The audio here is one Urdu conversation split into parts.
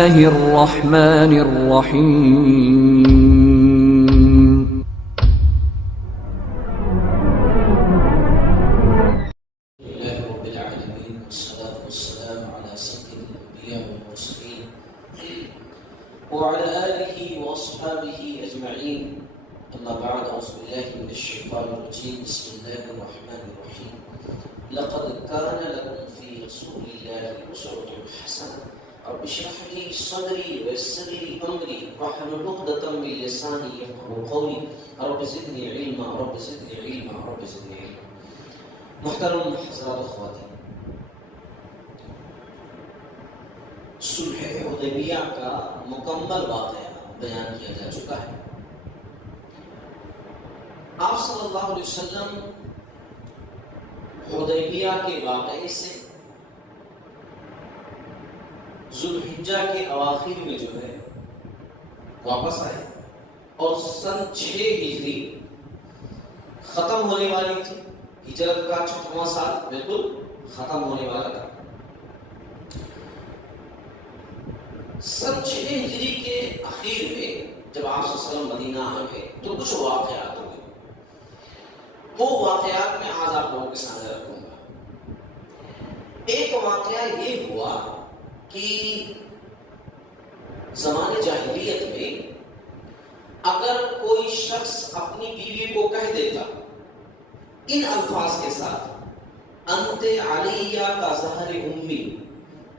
الله الرحمن الرحيم لله رب العالمين والصلاة والسلام على سيد الأنبياء والمرسلين وعلى آله وأصحابه أجمعين أما بعد أعوذ بالله من الشيطان الرجيم بسم الله الرحمن الرحيم لقد كان لكم في رسول الله أسوة حسنة رب اشرح لي صدري ويسر لي أمري واحلل عقدة من لساني يفقهوا قولي رب زدني علما رب زدني علما رب زدني علما. محترم حضرات و خواتین، صلح حدیبیہ کا مکمل واقعہ بیان کیا جا چکا ہے۔ آپ صلی اللہ علیہ وسلم حدیبیہ کے واقعے سے ذوالحجہ کے اواخر میں جو ہے واپس آئے اور سن 6 ہجری ختم ہونے والی تھی۔ ہجرت کا 6واں سال بالکل ختم ہونے والا تھا۔ سن 6 ہجری کے اخیر میں جب آپ صلی اللہ علیہ وسلم مدینہ آ گئے تو کچھ واقعات ہوئے۔ وہ واقعات میں آج آپ لوگوں کے سامنے رکھوں گا۔ ایک واقعہ یہ ہوا کہ زمانے جاہلیت میں اگر کوئی شخص اپنی بیوی کو کہہ دیتا ان الفاظ کے ساتھ انت علیہ کا ظہر امی،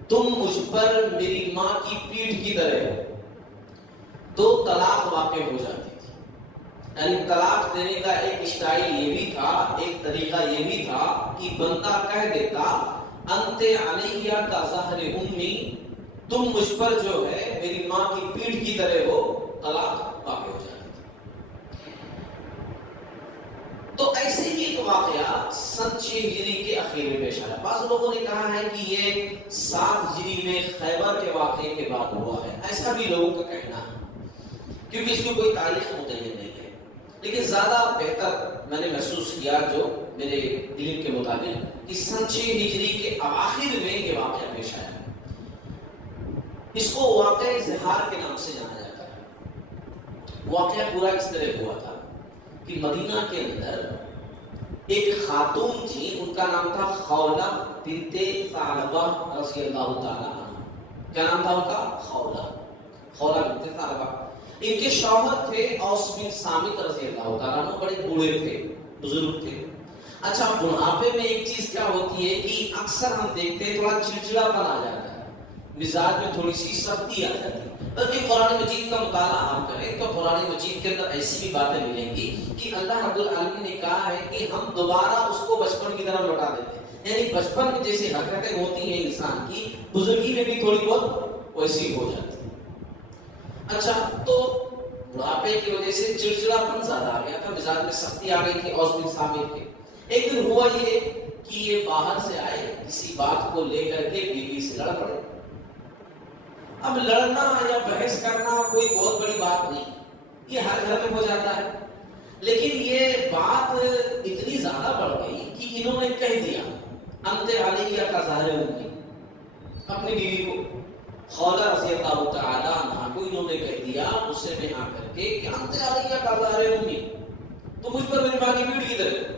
تم مجھ پر میری ماں کی پیٹھ کی طرح ہو، تو طلاق واقع ہو جاتی تھی۔ یعنی طلاق دینے کا ایک اسٹائل یہ بھی تھا، ایک طریقہ یہ بھی تھا کہ بندہ کہہ دیتا انت علیہ کا ظہر امی، تم مجھ پر جو ہے میری ماں کی پیٹھ کی طرح ہو، طلاق واقع ہو جاتی تھی۔ تو ایسے ہی ایک واقعہ سن 6 ہجری کے اخیر میں پیش آیا۔ بعض لوگوں نے کہا ہے کہ یہ 7 ہجری میں خیبر کے واقعے کے بعد ہوا ہے، ایسا بھی لوگوں کا کہنا ہے، کیونکہ اس میں کوئی تاریخ متعین نہیں ہے۔ لیکن زیادہ بہتر میں نے محسوس کیا جو میرے علم کے مطابق کہ سن 6 ہجری کے اواخر میں یہ واقعہ پیش آیا۔ اس کو واقعہ زہار کے نام سے جانا جاتا ہے۔ واقعہ پورا اس طرح ہوا تھا کہ مدینہ کے اندر ایک خاتون تھی، ان کا نام تھا خولہ بنت ثعلبہ رضی اللہ تعالی عنہ۔ کیا نام تھا ان کا؟ خولہ بنت ثعلبہ۔ ان کے شوہر تھے اوس بن صامت رضی اللہ تعالی عنہ، بڑے بوڑھے تھے، بزرگ تھے۔ اچھا، بڑھاپے میں ایک چیز کیا ہوتی ہے کہ اکثر ہم دیکھتے ہیں تھوڑا چڑچڑاپن آ جاتا ہے، مزاج میں تھوڑی سی سختی آ جاتی ہے۔ بلکہ قرآن مجید کا مطالعہ آپ کریں تو قرآن مجید کے اندر ایسی بھی باتیں ملیں گی کہ اللہ رب العالمین نے کہا ہے کہ ہم دوبارہ اس کو بچپن کی طرح لوٹا دیتے ہیں۔ یعنی بچپن میں جیسے حرکتیں ہوتی ہیں انسان کی، بزرگی میں بھی تھوڑی بہت ویسی ہو جاتی ہے۔ اچھا، تو بڑھاپے کی وجہ سے چڑچڑاپن زیادہ آ گیا تھا، مزاج میں سختی آ گئی تھی اوس بن صامت کے۔ ایک دن ہوا یہ کہ یہ باہر سے آئے، کسی بات کو لے کر کے بیوی سے لڑ پڑے۔ اب لڑنا یا بحث کرنا کوئی بہت بڑی بات نہیں، یہ ہر گھر میں ہو جاتا ہے، لیکن یہ بات اتنی زیادہ بڑھ گئی کہ انہوں نے کہہ دیا انت علیہ کا ظاہر امی، اپنی بیوی کو خولہ رضی اللہ تعالی عنہ کو انہوں نے کہہ دیا غصے میں آ کر کے کہ انت علیہ کا ظاہر امی، تو مجھ پر میری ماں کی پیٹھ کی طرح۔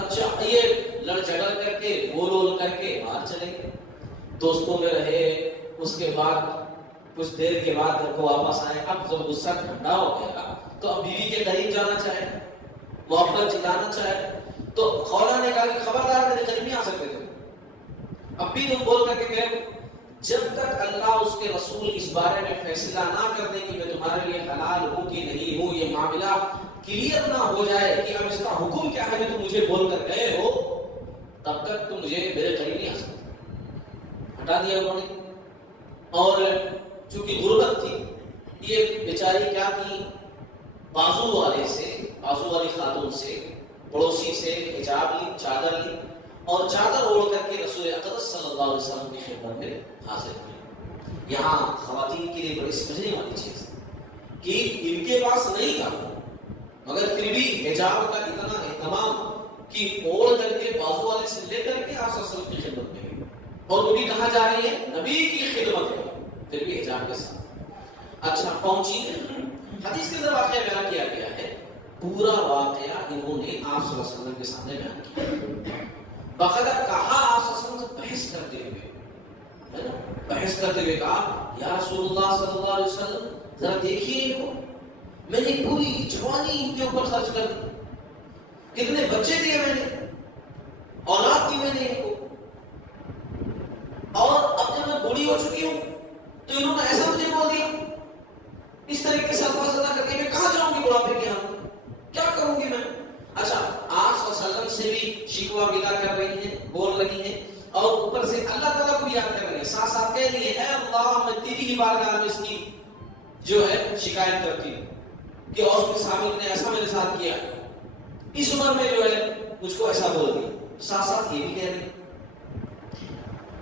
اچھا، یہ لڑ جھگڑ کر کے بول کر کے باہر چلے گئے، دوستوں میں رہے۔ اس کے بعد کچھ دیر کے بعد گھر کو واپس آئے۔ اب جب غصہ ٹھنڈا ہو گیا گا تو اب بیوی کے قریب جانا چاہے، محبت جتانا چاہے، تو خولہ نے کہا کہ خبردار میرے قریب نہیں آ سکتے تم، اب بھی تم بول کر کے گئے، جب تک اللہ اس کے رسول اس بارے میں فیصلہ نہ کر دے کہ میں تمہارے لیے حلال ہوں کہ نہیں ہوں، یہ معاملہ کلیئر نہ ہو جائے کہ اب اس کا حکم کیا ہے، تم مجھے بول کر گئے ہو، تب تک تم مجھے میرے قریب نہیں آ سکتے۔ ہٹا دیا انہوں نے۔ اور چونکہ غربت تھی، یہ بیچاری کیا کی، بازو والی خاتون سے، پڑوسی سے حجاب لی، چادر لی، اور چادر اوڑھ کر کے رسول اقدس صلی اللہ علیہ وسلم کی خدمت میں حاضر ہوئی۔ یہاں خواتین کے لیے بڑی سمجھنے والی چیز کہ ان کے پاس نہیں تھا، مگر پھر بھی حجاب کا اتنا اہتمام کہ اوڑھ کر کے بازو والے سے لے کر کے آپ صلی اللہ علیہ وسلم کی خدمت میں، اور وہ بھی کہاں جا رہی ہے؟ نبی کی خدمت میں۔ پھر بھی حجاب کے ساتھ. اچھا پہنچی, حدیث کے اندر واقعہ بیان کیا گیا ہے, پورا واقعہ انہوں نے آپ صلی اللہ علیہ وسلم کے سامنے بیان کیا. باقاعدہ کہا آپ صلی اللہ علیہ وسلم سے بحث کرتے ہوئے, ہے نا, بحث کرتے ہوئے کہا یا رسول اللہ صلی اللہ علیہ وسلم ذرا دیکھیے ان کو, میں نے پوری جوانی ان کے اوپر خرچ کر دی, کتنے بچے دیے میں نے, اولاد دی میں نے ان کو, اور اب جب میں بوڑھی ہو چکی ہوں تو انہوں نے ایسا مجھے بول دیا, اس طریقے سے الفاظ ادا کر کے میں کہاں جاؤں گی بڑھاپے کے ہاتھ, کیا کروں گی میں. اچھا آپ صلی اللہ علیہ وسلم سے بھی شکوہ بلا کر رہی ہیں, بول رہی ہیں, اور اوپر سے اللہ تعالیٰ کو بھی یاد کر رہی ہیں, ساتھ ساتھ کہہ رہی ہے اے اللہ میں تیری ہی بارگاہ میں اس کی جو ہے شکایت کرتی ہوں کہ اور کے سامنے نے ایسا میرے ساتھ کیا, اس عمر میں جو ہے مجھ کو ایسا بول دیا. ساتھ ساتھ یہ بھی کہہ رہی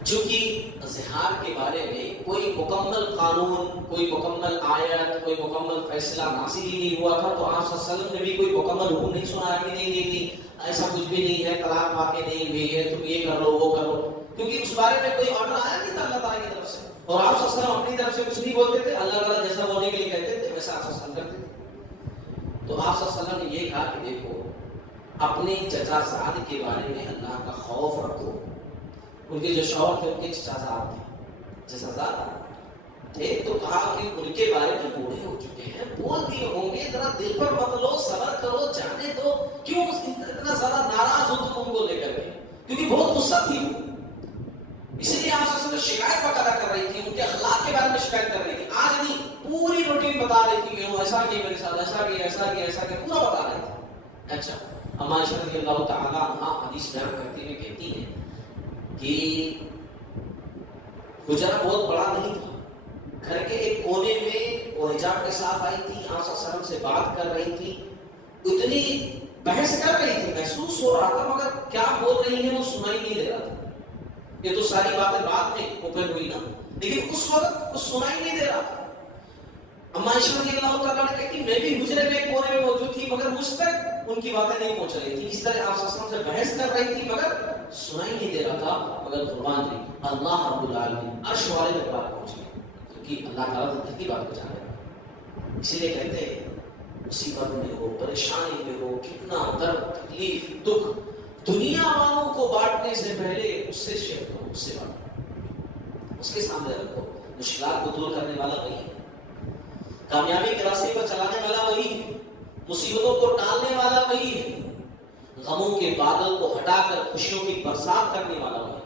چونکہ زہار کے بارے میں کوئی مکمل قانون, کوئی مکمل آیت, کوئی مکمل فیصلہ نازل ہی نہیں ہوا تھا, تو آپ صلی اللہ علیہ وسلم نے بھی کوئی مکمل حکم نہیں سنایا کہ نہیں ایسا کچھ بھی نہیں ہے, طلاق واقع نہیں ہوئی ہے, تم یہ کر لو وہ کر لو, کیونکہ اس بارے میں کوئی آرڈر آیا نہیں تھا اللہ تعالیٰ کی طرف سے, اور آپ صلی اللہ علیہ وسلم اپنی طرف سے کچھ نہیں بولتے تھے, اللہ تعالیٰ جیسا بولنے کے لیے کہتے تھے ویسا آپ صلی اللہ علیہ وسلم کرتے تھے. تو آپ صلی اللہ علیہ وسلم نے یہ کہا کہ دیکھو اپنے چچا زاد کے بارے میں اللہ کا خوف رکھو. ان کے جو شوہر تھے ان کے چچا زاد تھے, تو کہا کہ ان کے بارے میں بوڑھے ہو چکے ہیں, بول دیے ہوں گے, ذرا دل پر مت لو, صبر کرو, جانے دو, کیوں اتنا زیادہ ناراض ہو تم ان کو لے کر کے, کیونکہ بہت غصہ تھی, اسی لیے آپ سے شکایت وغیرہ کر رہی تھی, ان کے اخلاق کے بارے میں شکایت کر رہی تھی. آج نہیں, پوری روٹین بتا رہی تھی کہ ایسا کیا میرے ساتھ, ایسا کیا پورا بتا رہی تھی. اچھا اما عائشہ رضی اللہ تعالیٰ عنہا حدیث بیان کرتے ہوئے کہتی ہیں کہ حجرہ بہت بڑا نہیں تھا, گھر کے ایک کونے میں وہ حجاب کے ساتھ آئی تھی, آپ صلی اللہ علیہ وسلم سے بات کر رہی تھی, اتنی بحث کر رہی تھی, محسوس ہو رہا تھا مگر کیا بول رہی ہے وہ سنائی نہیں دے رہا تھا. یہ تو ساری باتیں بعد میں اوپن ہوئی نا, لیکن اس وقت کچھ سنائی نہیں دے رہا تھا. اما عائشہ رضی اللہ تعالیٰ نے کہا کہ میں بھی حجرے میں کونے میں موجود تھی مگر مجھ تک ان کی باتیں نہیں پہنچ رہی تھی, اس طرح آپ صلی اللہ علیہ وسلم سے بحث کر رہی تھی مگر سنائی نہیں دے رہا تھا. مگر قربان جی اللہ رب العالمین عرش والے تک بات پہنچ گئی, کیونکہ اللہ تعالیٰ تو دل کی بات کو جان رہا ہے. اسی لیے کہتے ہیں مصیبت میں ہو, پریشانی میں ہو, کتنا درد, تکلیف, دکھ, دنیا والوں کو بانٹنے سے پہلے اس سے شیئر کرو, اس سے بانٹو, اس کے سامنے رکھو. مشکلات کو دور کرنے والا وہی ہے, کامیابی کے راستے پر چلانے والا وہی ہے, مصیبتوں کو ٹالنے والا وہی ہے, غموں کے بادل کو ہٹا کر خوشیوں کی برسات کرنے والا وہی ہے.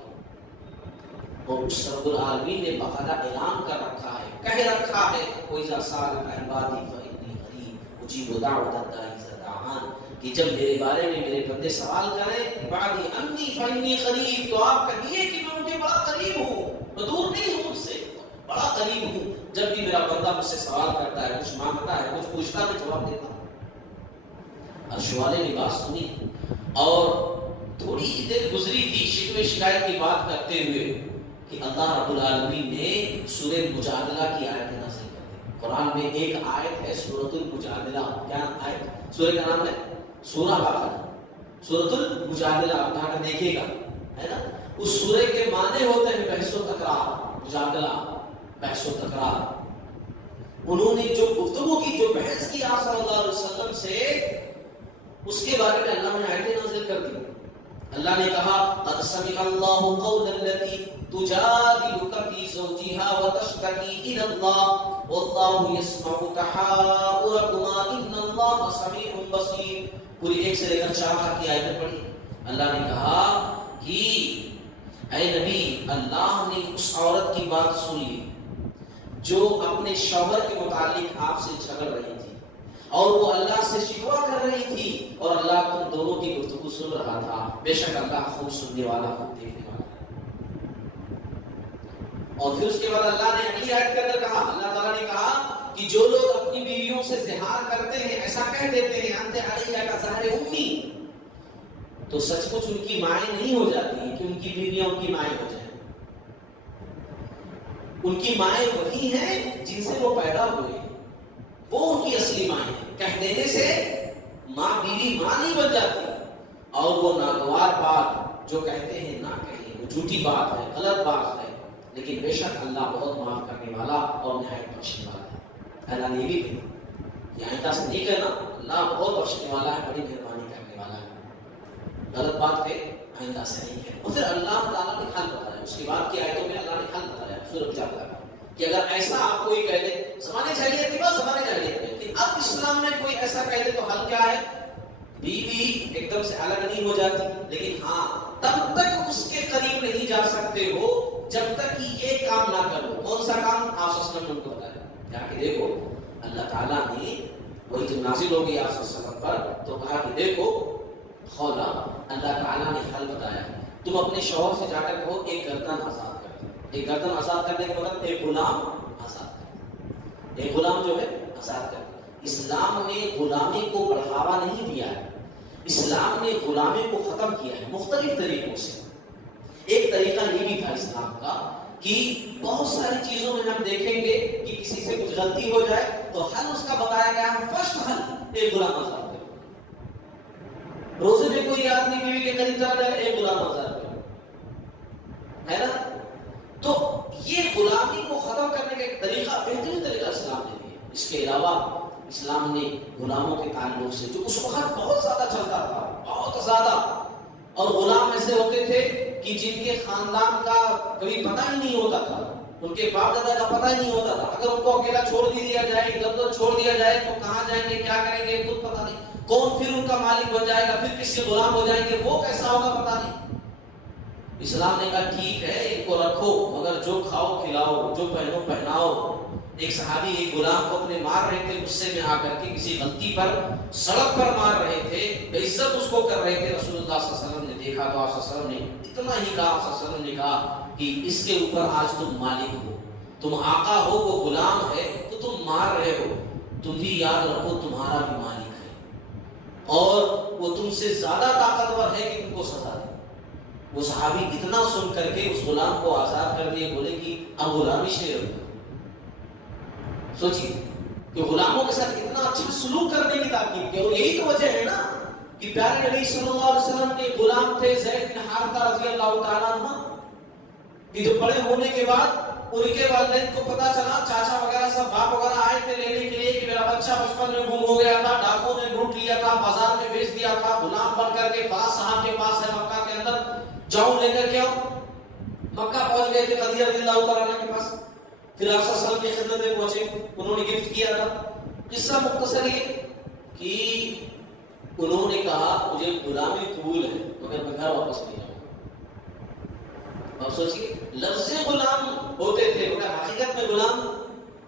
اور اس رب العالمین نے باقاعدہ اعلان کر رکھا ہے, کہہ رکھا ہے وَإِذَا سَأَلَكَ عِبَادِي فَإِنِّي قَرِيبٌ أُجِيبُ دَعْوَةَ الدَّاعِ إِذَا دَعَانِ, کہ جب میرے بارے میں میرے بندے سوال کریں عبادی انی فإنی قریب, تو آپ کہیے کہ میں ان کے بڑا قریب ہوں, میں دور نہیں ہوں, ان سے بڑا قریب ہوں. جب بھی میرا بندہ مجھ سے سوال کرتا ہے, کچھ مانگتا ہے, کچھ پوچھتا ہے, میں جواب دیتا ہوں. عرش والے نے بات سنی اور تھوڑی ہی دیر گزری تھی شکوے شکایت کی بات کرتے ہوئے کہ اللہ رب العالمین نے سورہ مجادلہ کی آیت نازل کر دی. قرآن میں ایک آیت ہے سورۃ المجادلہ, کیا آیت, سورہ کا نام ہے سورہ بقرہ, سورۃ المجادلہ, اٹھا کر دیکھیے گا, ہے نا. اس سورہ کے معنی ہوتے ہیں بحث و تکرار, مجادلہ بحث و تکرار. انہوں نے جو گفتگو کی, جو بحث کی آپ صلی اللہ علیہ وسلم سے, اس کے بارے میں اللہ نے آیتیں نازل کر دی. اللہ نے کہا قد سمع اللہ قول التي تجادلك في زوجها وتشتكي الى الله والله يسمع تحاوركما ان الله سميع بصير. پوری 1 سے لے کر 4 تک کی آیتیں پڑھی. اللہ نے کہا کہ اے نبی, اللہ نے اس عورت کی بات سن لی جو اپنے شوہر کے متعلق آپ سے جھگڑ رہی تھی, اور وہ اللہ سے شکوہ کر رہی تھی, اور اللہ تم دونوں کی گفتگو سن رہا تھا. بے شک اللہ خوب سننے والا, خوب دیکھنے والا. اور پھر اس کے بعد اللہ نے اگلی آیت کے اندر کہا, اللہ تعالیٰ نے کہا کہ جو لوگ اپنی بیویوں سے زہار کرتے ہیں, ایسا کہہ دیتے ہیں انت علیہ کا ظہر امی, تو سچ مچ ان کی مائیں نہیں ہو جاتی ہیں کہ ان کی بیویاں ان کی مائیں ہو جائیں. ان کی مائیں وہی ہیں جن سے وہ پیدا ہوئے, وہ ان کی اصلی مائیں ہیں. کہہ دینے سے ماں بیوی ماں نہیں بن جاتی, اور وہ ناگوار بات جو کہتے ہیں نہ کہیں, وہ جھوٹی بات ہے, غلط بات ہے, لیکن بے شک اللہ بہت معاف کرنے والا اور نہایت بخشنے والا ہے۔ اللہ نے یہ بھی کہا کہ آئندہ سے نہیں کہنا اللہ بہت بخشنے والا ہے، بڑی مہربانی کرنے والا ہے، غلط بات پہ آئندہ سے نہیں کہنا۔ اور پھر اللہ تعالیٰ نے حل بتایا، اس کے بعد کی آیتوں میں اللہ نے حل بتایا سورۃ جاتا ہے کہ اگر ایسا آپ کوئی کہہ دے، زمانے جاہلیت کے بعد زمانے جاہلیت میں، لیکن اب اسلام میں کوئی ایسا کہہ دے تو حل کیا ہے؟ بیوی ایک دم سے الگ نہیں ہو جاتی، لیکن ہاں تب تک اس کے قریب نہیں جا سکتے ہو جب تک کہ یہ کام نہ کرو۔ کون سا کام؟ آپ صلی اللہ علیہ وسلم کو بتایا کیا کہ دیکھو اللہ تعالیٰ نے وہی جب نازل ہو گئی آپ صلی اللہ علیہ وسلم پر تو کہا کہ دیکھو خولا، اللہ تعالیٰ نے حل بتایا، تم اپنے شوہر سے جا کر کہو ایک گردن آزاد کر دو۔ ایک گردن آزاد کرنے کا مطلب ایک غلام آزاد کر دو، ایک غلام جو ہے آزاد کر دو۔ اسلام نے غلامی کو بڑھاوا نہیں دیا ہے، اسلام نے غلامی کو ختم کیا ہے مختلف طریقوں سے۔ ایک طریقہ یہ بھی تھا اسلام کا کہ بہت ساری چیزوں میں ہم دیکھیں گے کہ کسی سے کچھ غلطی ہو جائے تو حل اس کا بتایا گیا ہے، فرسٹ حل ایک غلام آزاد کرو۔ روزے میں کوئی آدمی بیوی کے قریب چلا جائے ایک غلام آزاد کرو، ہے نا؟ تو یہ غلامی کو ختم کرنے کا ایک طریقہ، بہترین طریقہ اسلام نے دیا۔ اس کے علاوہ اسلام نے غلاموں کے تعلق سے جو اس وقت بہت زیادہ چلتا تھا، بہت زیادہ، اور غلام ایسے ہوتے تھے کہ جن کے خاندان کا کبھی پتہ ہی نہیں ہوتا تھا، ان کے باپ دادا کا پتہ ہی نہیں ہوتا تھا، اگر ان کو اکیلا چھوڑ بھی دیا جائے، ادھر ادھر چھوڑ دیا جائے تو کہاں جائیں گے، کیا کریں گے، خود پتہ نہیں، کون پھر ان کا مالک بن جائے گا، پھر کس کے غلام ہو جائیں گے، وہ کیسا ہوگا پتہ نہیں۔ اسلام نے کہا ٹھیک ہے ان کو رکھو، مگر جو کھاؤ کھلاؤ، جو پہنو پہناؤ۔ ایک صحابی ایک غلام کو اپنے مار رہے تھے، غصے میں آ کر کے کسی غلطی پر سڑک پر مار رہے تھے، بے عزت اس کو کر رہے تھے، رسول اللہ صلی اللہ علیہ وسلم نے دیکھا تو آپ صلی اللہ علیہ وسلم نے اتنا ہی کہا، آپ صلی اللہ علیہ وسلم نے کہا کہ اس کے اوپر آج تم مالک ہو، تم آقا ہو، وہ غلام ہے تو تم مار رہے ہو، تم بھی یاد رکھو تمہارا بھی مالک ہے اور وہ تم سے زیادہ طاقتور ہے کہ تم کو سزا دے۔ وہ صحابی اتنا سن کر کے اس غلام کو آزاد کر دیے، بولے کہ اب غلامی سے رہو۔ سوچیے کہ غلاموں کے ساتھ اتنا اچھا سلوک کرنے کی تاکید کی، اور یہی تو وجہ ہے نا کہ پیارے نبی صلی اللہ علیہ وسلم کے غلام تھے زید بن حارثہ رضی اللہ تعالیٰ عنہ، کہ جو بڑے ہونے کے بعد ان کے والدین کو پتا چلا، چاچا وغیرہ سب باپ وغیرہ آئے تھے لینے کے لیے کہ میرا بچہ بچپن میں گم ہو گیا تھا، ڈاکوں نے لوٹ لیا تھا، بازار میں بیچ دیا تھا، غلام بن کر کے فلاں صاحب کے پاس ہے مکہ کے اندر، جاؤں لے کر کے آؤں۔ مکہ پہنچ گئے تھے خدیجہ رضی اللہ تعالیٰ عنہ کے پاس، پھر آپ صلی اللہ علیہ وسلم کی خدمت میں پہنچے، انہوں نے گفٹ کیا تھا۔ قصہ مختصر یہ کہ انہوں نے کہا مجھے غلامی قبول ہے مگر میں گھر واپس نہیں جاؤں۔ اب سوچیے لفظ غلام ہوتے تھے مگر حقیقت میں غلام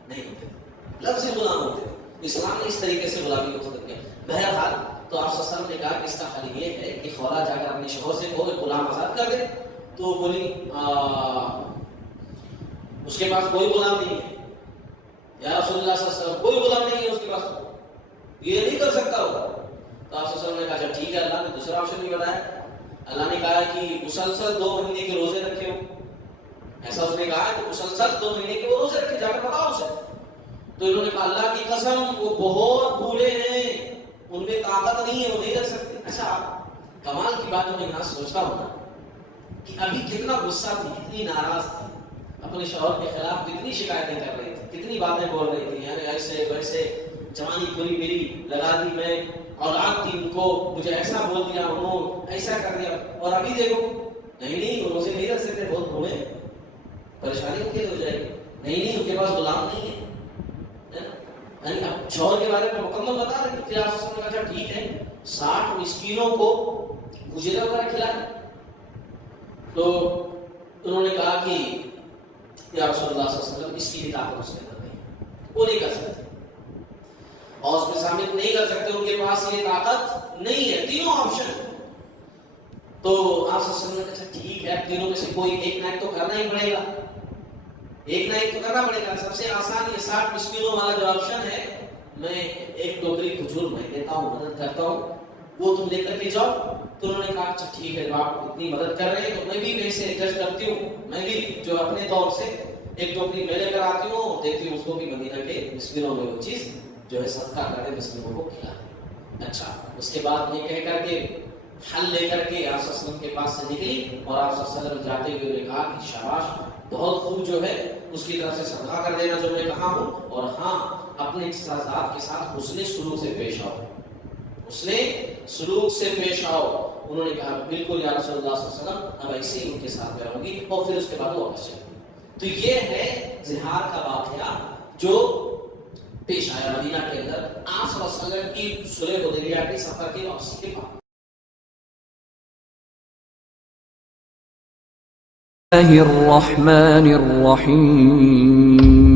نہیں ہوتے تھے، لفظ غلام ہوتے تھے۔ اسلام نے اس طریقے سے غلامی کو ختم کیا۔ بہرحال تو آپ صلی اللہ علیہ وسلم نے کہا کہ اس کا حل یہ ہے کہ خولا جا کر اپنے شوہر سے کہو کہ غلام آزاد کر دے، تو بولی اس کے پاس کوئی غلام نہیں ہے یا رسول اللہ صلی اللہ علیہ وسلم، کوئی غلام نہیں ہے اس کے پاس، یہ نہیں کر سکتا ہوگا۔ تو آپ صلی اللہ علیہ وسلم نے کہا اچھا ٹھیک ہے، اللہ نے دوسرا آپشن بھی بتایا، اللہ نے کہا کہ مسلسل 2 مہینے کے روزے رکھے ہو، ایسا اس نے کہا کہ مسلسل 2 مہینے کے وہ روزے رکھے، جا کر بتاؤ اسے۔ تو انہوں نے کہا اللہ کی قسم وہ بہت بوڑھے ہیں، ان میں طاقت نہیں ہے، وہ نہیں رکھ سکتے۔ اچھا کمال کی بات میں یہاں سوچتا ہوں نا کہ ابھی کتنا غصہ تھی، کتنی ناراض تھی، اپنے شوہر کے خلاف کتنی شکایتیں کر رہی تھی، کتنی باتیں بول رہی تھی، یعنی ایسے ویسے، جوانی پوری میری لگا دی، میں اولاد تھی ان کو، مجھے ایسا بول دیا، انہوں ایسا کر دیا، اور ابھی دیکھو نہیں وہ روزے نہیں رکھ سکتے، بہت بوڑھے، پریشانی ان کے ہو جائے گی، نہیں ان کے پاس غلام نہیں ہے۔ یعنی اب شوہر کے بارے میں مکمل بتا رہے کہ آپ سے کہا ٹھیک ہے 60 مسکینوں کو گجرا وغیرہ کھلائیں۔ تو انہوں نے کہا کہ یا رسول اللہ صلی اللہ علیہ وسلم اس کی بھی طاقت اس کے اندر نہیں، وہ نہیں کر سکتے، اور اس میں ثابت نہیں کر سکتے، ان کے پاس یہ طاقت نہیں ہے، تینوں آپشن۔ تو آپ صلی اللہ علیہ وسلم نے کہا ٹھیک ہے، تینوں میں سے کوئی ایک نہ ایک تو کرنا ہی پڑے گا، ایک نہ ایک تو کرنا پڑے گا۔ سب سے آسان یہ 60 مسکینوں والا جو آپشن ہے، میں ایک ٹوکری کھجور میں دیتا ہوں، مدد کرتا ہوں، وہ تم لے کر کے جاؤ۔ تو انہوں نے کہا اچھا ٹھیک ہے، آپ اتنی مدد کر رہے ہیں تو میں بھی ویسے ایڈجسٹ کرتی ہوں، میں بھی جو اپنے طور سے ایک ٹوکری میں لے کر آتی ہوں، دیتی ہوں اس کو بھی مدینہ کے مسکینوں میں وہ چیز جو ہے صدقہ کر دے، مسکینوں کو کھلا دے۔ اچھا اس کے بعد یہ کہہ کر کے حل لے کر کے آپ صلی اللہ علیہ وسلم کے پاس سے نکلی، اور آپ صلی اللہ علیہ وسلم جاتے ہوئے نے کہا کہ شاباش، بہت خوب جو ہے اس کی طرف سے صدقہ کر دینا جو میں کہا ہوں، اور ہاں اپنے ذات کے ساتھ حسن سلوک سے پیش آؤ، حسن سلوک سے پیش آؤ۔ انہوں نے کہا بالکل یا رسول اللہ صلی اللہ علیہ وسلم، اب ایسے ہی ان کے ساتھ میں رہوں گی، اور پھر اس کے بعد وہ واپس چلی گئی۔ تو یہ ہے زہار کا واقعہ جو پیش آیا مدینہ کے اندر آپ صلی اللہ علیہ وسلم کی صلح حدیبیہ کے سفر کی واپسی کے بعد۔ الله الرحمن الرحيم